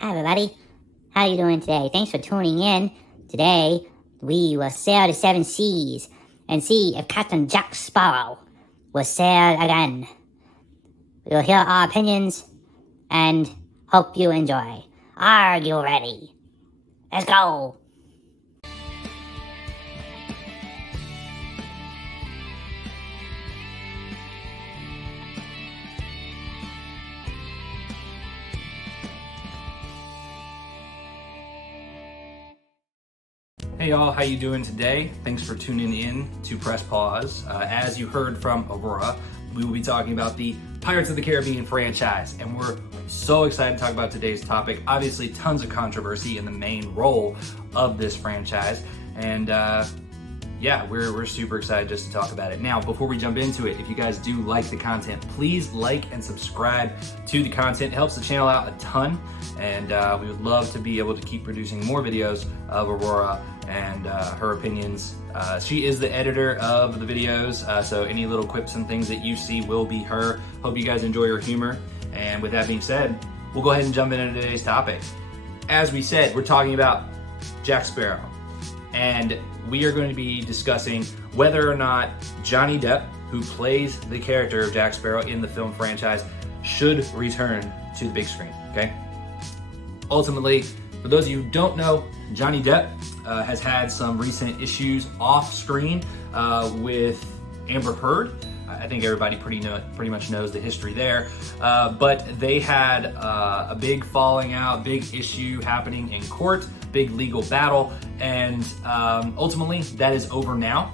Hi everybody, how are you doing today? Thanks for tuning in. Today, we will sail the seven seas and see if Captain Jack Sparrow will sail again. We'll hear our opinions and hope you enjoy. Are you ready? Let's go! Hey y'all, how you doing today? Thanks for tuning in to Press Pause. As you heard from Aurora, we will be talking about the Pirates of the Caribbean franchise, and we're so excited to talk about today's topic. Obviously, tons of controversy in the main role of this franchise, and yeah, we're super excited just to talk about it. Now, before we jump into it, if you guys do like the content, please like and subscribe to the content. It helps the channel out a ton, and we would love to be able to keep producing more videos of Aurora and her opinions. She is the editor of the videos, so any little quips and things that you see will be her. Hope you guys enjoy her humor. And with that being said, we'll go ahead and jump into today's topic. As we said, we're talking about Jack Sparrow. And we are going to be discussing whether or not Johnny Depp, who plays the character of Jack Sparrow in the film franchise, should return to the big screen, okay? Ultimately, for those of you who don't know, Johnny Depp has had some recent issues off screen with Amber Heard. I think everybody pretty much knows the history there. But they had a big falling out, big issue happening in court, big legal battle, and ultimately that is over now.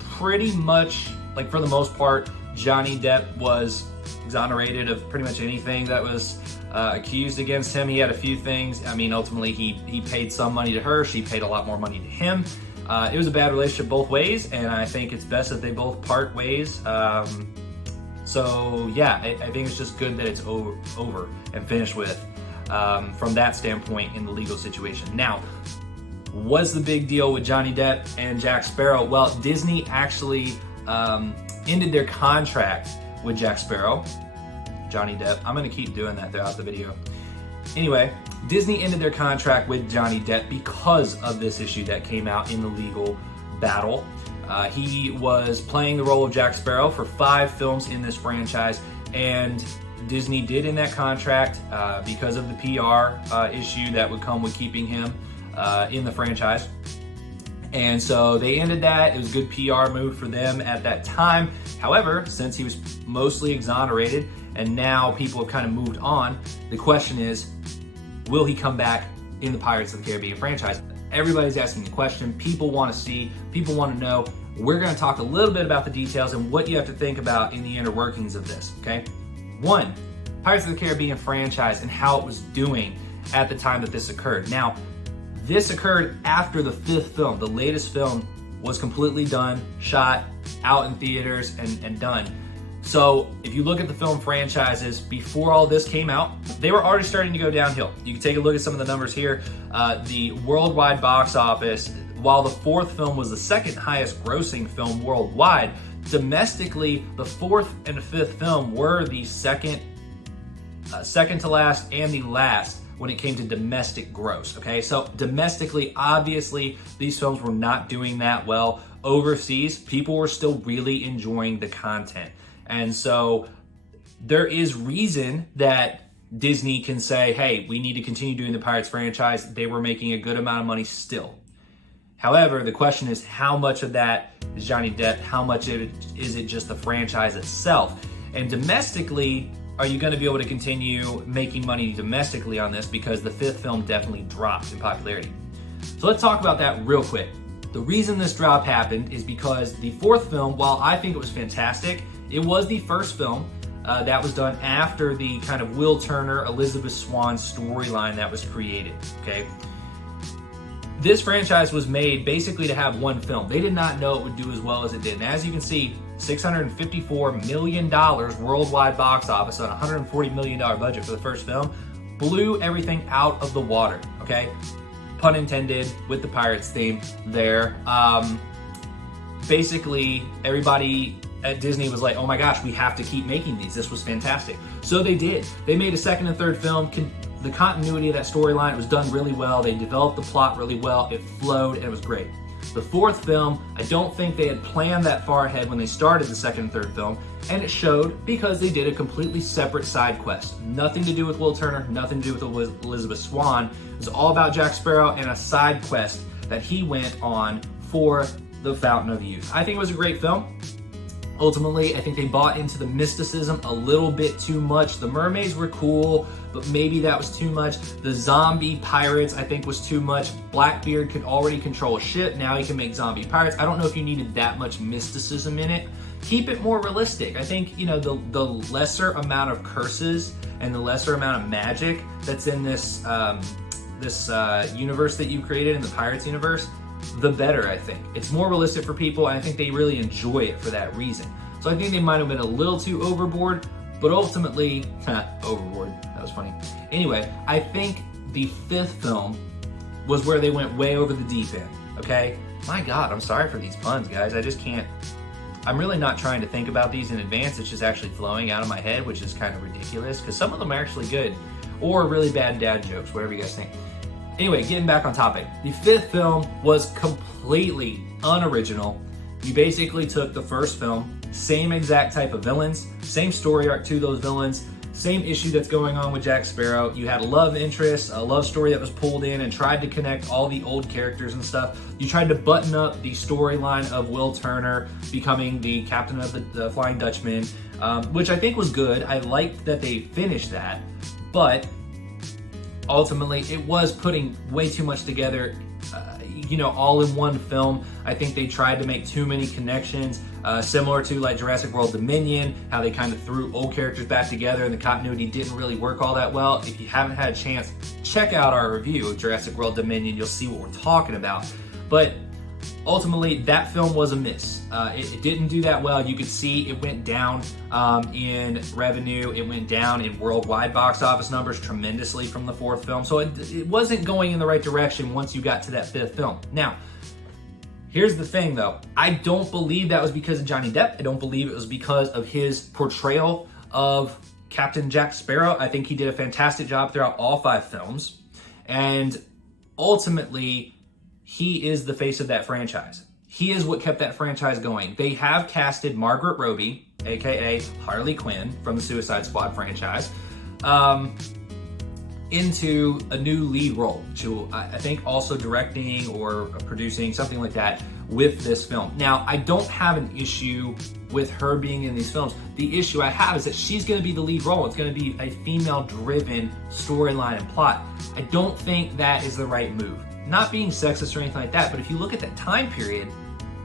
Pretty much, like for the most part, Johnny Depp was exonerated of pretty much anything that was accused against him. He had a few things. I mean, ultimately he paid some money to her. She paid a lot more money to him. It was a bad relationship both ways, and I think it's best that they both part ways. So yeah, I think it's just good that it's over and finished with from that standpoint in the legal situation. Now, what's the big deal with Johnny Depp and Jack Sparrow? Well, Disney actually ended their contract with Jack Sparrow. Johnny Depp. I'm going to keep doing that throughout the video. Anyway, Disney ended their contract with Johnny Depp because of this issue that came out in the legal battle. He was playing the role of Jack Sparrow for 5 films in this franchise, and Disney did in that contract because of the PR issue that would come with keeping him in the franchise. And so they ended that. It was a good PR move for them at that time. However, since he was mostly exonerated and now people have kind of moved on, the question is, will he come back in the Pirates of the Caribbean franchise? Everybody's asking the question. People want to see, people want to know. We're going to talk a little bit about the details and what you have to think about in the inner workings of this, okay? 1, Pirates of the Caribbean franchise and how it was doing at the time that this occurred. Now, this occurred after the 5th film. The latest film was completely done, shot, out in theaters, and done. So if you look at the film franchises, before all this came out, they were already starting to go downhill. You can take a look at some of the numbers here. The worldwide box office, while the 4th film was the 2nd highest grossing film worldwide, domestically, the 4th and 5th film were the second to last and the last when it came to domestic gross, okay? So domestically, obviously, these films were not doing that well. Overseas, people were still really enjoying the content. And so there is reason that Disney can say, hey, we need to continue doing the Pirates franchise. They were making a good amount of money still. However, the question is, how much of that is Johnny Depp? How much is it just the franchise itself? And domestically, are you going to be able to continue making money domestically on this? Because the 5th film definitely dropped in popularity. So let's talk about that real quick. The reason this drop happened is because the 4th film, while I think it was fantastic, it was the first film that was done after the kind of Will Turner, Elizabeth Swann storyline that was created, okay? This franchise was made basically to have one film. They did not know it would do as well as it did. And as you can see, $654 million worldwide box office on a $140 million budget for the first film blew everything out of the water, okay? Pun intended with the Pirates theme there. Basically, everybody at Disney was like, oh my gosh, we have to keep making these. This was fantastic. So they did. They made a 2nd and 3rd film the continuity of that storyline, it was done really well. They developed the plot really well. It flowed and it was great. The fourth film, I don't think they had planned that far ahead when they started the second and third film, and it showed because they did a completely separate side quest. Nothing to do with Will Turner, nothing to do with Elizabeth Swann. It was all about Jack Sparrow and a side quest that he went on for the Fountain of Youth. I think it was a great film. Ultimately, I think they bought into the mysticism a little bit too much. The mermaids were cool, but maybe that was too much. The zombie pirates, I think, was too much. Blackbeard could already control a ship. Now he can make zombie pirates. I don't know if you needed that much mysticism in it. Keep it more realistic. I think, you know, the lesser amount of curses and the lesser amount of magic that's in this universe that you created, in the Pirates universe, the better, I think. It's more realistic for people, and I think they really enjoy it for that reason. So I think they might have been a little too overboard, but ultimately, overboard, that was funny. Anyway, I think the fifth film was where they went way over the deep end, okay? My God, I'm sorry for these puns, guys. I just can't, I'm really not trying to think about these in advance. It's just actually flowing out of my head, which is kind of ridiculous, because some of them are actually good, or really bad dad jokes, whatever you guys think. Anyway, getting back on topic. The fifth film was completely unoriginal. You basically took the first film, same exact type of villains, same story arc to those villains, same issue that's going on with Jack Sparrow. You had a love interest, a love story that was pulled in and tried to connect all the old characters and stuff. You tried to button up the storyline of Will Turner becoming the captain of the Flying Dutchman, which I think was good. I liked that they finished that, but ultimately, it was putting way too much together, all in one film. I think they tried to make too many connections, similar to like Jurassic World Dominion, how they kind of threw old characters back together and the continuity didn't really work all that well. If you haven't had a chance, check out our review of Jurassic World Dominion. You'll see what we're talking about. But ultimately, that film was a miss. It didn't do that well. You could see it went down in revenue. It went down in worldwide box office numbers tremendously from the fourth film. So it wasn't going in the right direction once you got to that fifth film. Now, here's the thing though. I don't believe that was because of Johnny Depp. I don't believe it was because of his portrayal of Captain Jack Sparrow. I think he did a fantastic job throughout all 5 films. And ultimately, he is the face of that franchise. He is what kept that franchise going. They have casted Margaret Robbie, aka Harley Quinn from the Suicide Squad franchise, into a new lead role. She will, I think, also directing or producing, something like that, with this film. Now, I don't have an issue with her being in these films. The issue I have is that she's gonna be the lead role. It's gonna be a female-driven storyline and plot. I don't think that is the right move. Not being sexist or anything like that, but if you look at that time period,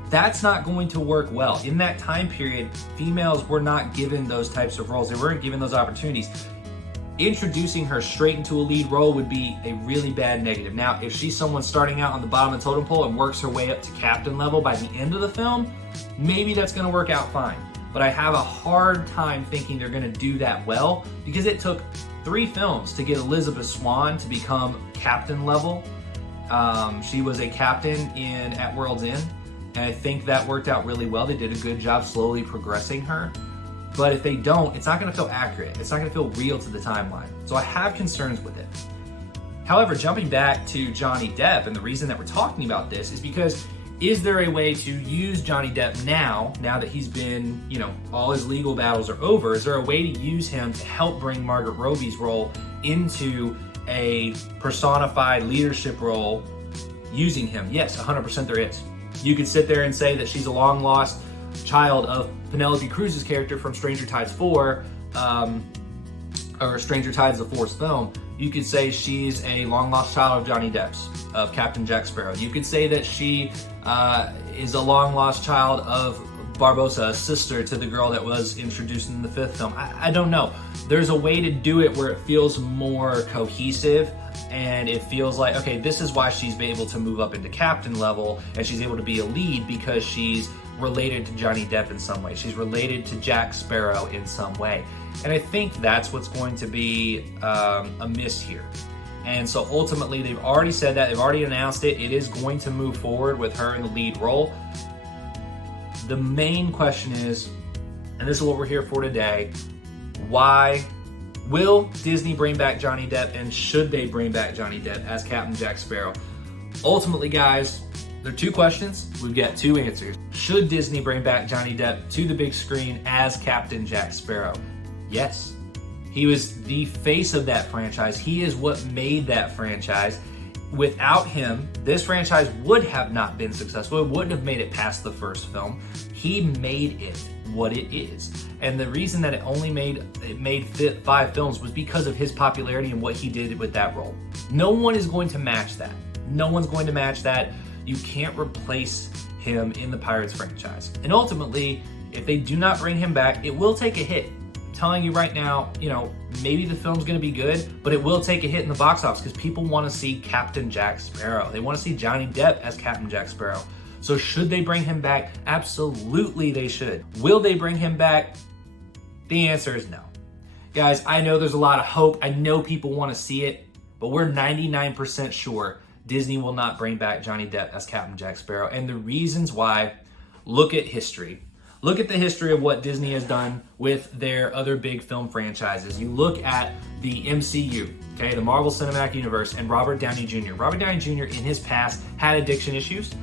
that's not going to work well. In that time period, females were not given those types of roles. They weren't given those opportunities. Introducing her straight into a lead role would be a really bad negative. Now, if she's someone starting out on the bottom of the totem pole and works her way up to captain level by the end of the film, maybe that's gonna work out fine. But I have a hard time thinking they're gonna do that well, because it took 3 films to get Elizabeth Swann to become captain level. She was a captain at World's End, and I think that worked out really well. They did a good job slowly progressing her. But if they don't, it's not going to feel accurate. It's not going to feel real to the timeline. So I have concerns with it. However, jumping back to Johnny Depp, and the reason that we're talking about this is because, is there a way to use Johnny Depp now that he's been, all his legal battles are over, is there a way to use him to help bring Margaret Robbie's role into a personified leadership role using him? Yes, 100% there is. You could sit there and say that she's a long lost child of Penelope Cruz's character from Stranger Tides 4, or Stranger Tides, the 4th film. You could say she's a long lost child of Johnny Depp's, of Captain Jack Sparrow. You could say that she is a long lost child of Barbossa, a sister to the girl that was introduced in the 5th film. I don't know. There's a way to do it where it feels more cohesive, and it feels like, okay, this is why she's been able to move up into captain level, and she's able to be a lead because she's related to Johnny Depp in some way. She's related to Jack Sparrow in some way. And I think that's what's going to be a miss here. And so ultimately, they've already said that, they've already announced it. It is going to move forward with her in the lead role. The main question is, and this is what we're here for today, why Will Disney bring back Johnny Depp, and should they bring back Johnny Depp as Captain Jack Sparrow? Ultimately, guys, there are two questions. We've got two answers. Should Disney bring back Johnny Depp to the big screen as Captain Jack Sparrow? Yes. He was the face of that franchise. He is what made that franchise. Without him, this franchise would have not been successful. It wouldn't have made it past the first film. He made it what it is. And the reason that it made 5 films was because of his popularity and what he did with that role. No one is going to match that. No one's going to match that. You can't replace him in the Pirates franchise. And ultimately, if they do not bring him back, it will take a hit. I'm telling you right now, maybe the film's going to be good, but it will take a hit in the box office because people want to see Captain Jack Sparrow. They want to see Johnny Depp as Captain Jack Sparrow. So should they bring him back? Absolutely they should. Will they bring him back? The answer is no. Guys, I know there's a lot of hope. I know people want to see it, but we're 99% sure Disney will not bring back Johnny Depp as Captain Jack Sparrow. And the reasons why, look at history. Look at the history of what Disney has done with their other big film franchises. You look at the MCU, okay, the Marvel Cinematic Universe, and Robert Downey Jr. Robert Downey Jr. in his past had addiction issues.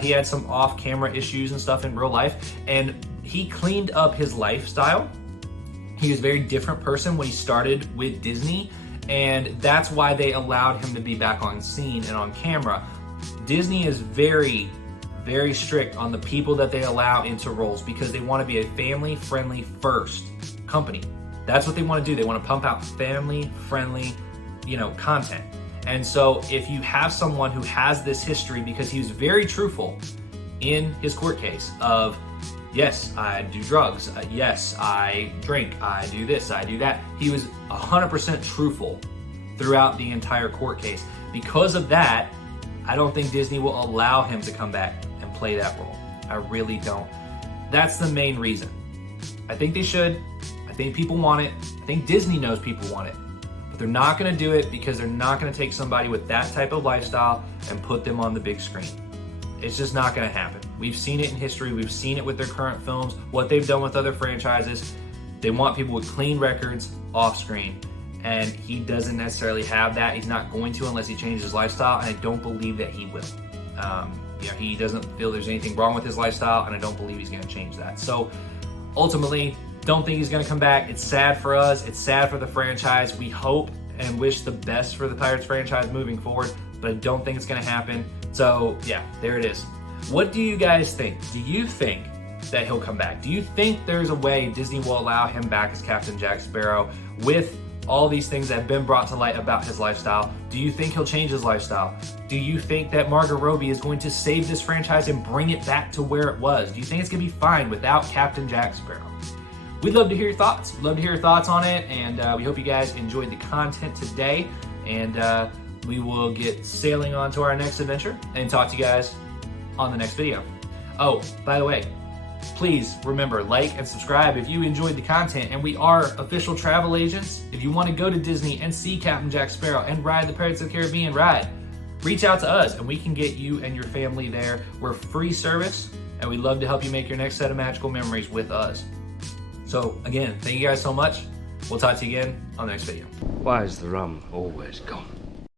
He had some off-camera issues and stuff in real life, and he cleaned up his lifestyle. He was a very different person when he started with Disney, and that's why they allowed him to be back on scene and on camera. Disney is very, very strict on the people that they allow into roles because they want to be a family-friendly first company. That's what they want to do. They want to pump out family-friendly, content. And so if you have someone who has this history, because he was very truthful in his court case of, yes, I do drugs. Yes, I drink. I do this. I do that. He was 100% truthful throughout the entire court case. Because of that, I don't think Disney will allow him to come back and play that role. I really don't. That's the main reason. I think they should. I think people want it. I think Disney knows people want it. But they're not going to do it because they're not going to take somebody with that type of lifestyle and put them on the big screen. It's just not going to happen. We've seen it in history. We've seen it with their current films, what they've done with other franchises. They want people with clean records off screen, and he doesn't necessarily have that. He's not going to unless he changes his lifestyle, and I don't believe that he will. He doesn't feel there's anything wrong with his lifestyle, and I don't believe he's going to change that. So ultimately, don't think he's going to come back. It's sad for us. It's sad for the franchise. We hope and wish the best for the Pirates franchise moving forward, but I don't think it's going to happen. So yeah, there it is. What do you guys think? Do you think that he'll come back? Do you think there's a way Disney will allow him back as Captain Jack Sparrow with all these things that have been brought to light about his lifestyle? Do you think he'll change his lifestyle? Do you think that Margot Robbie is going to save this franchise and bring it back to where it was? Do you think it's going to be fine without Captain Jack Sparrow? We'd love to hear your thoughts. We'd love to hear your thoughts on it, and we hope you guys enjoyed the content today, and we will get sailing on to our next adventure and talk to you guys on the next video. Oh, by the way, please remember, like and subscribe if you enjoyed the content, and we are official travel agents. If you want to go to Disney and see Captain Jack Sparrow and ride the Pirates of the Caribbean ride, reach out to us and we can get you and your family there. We're free service, and we'd love to help you make your next set of magical memories with us. So again, thank you guys so much. We'll talk to you again on the next video. Why is the rum always gone?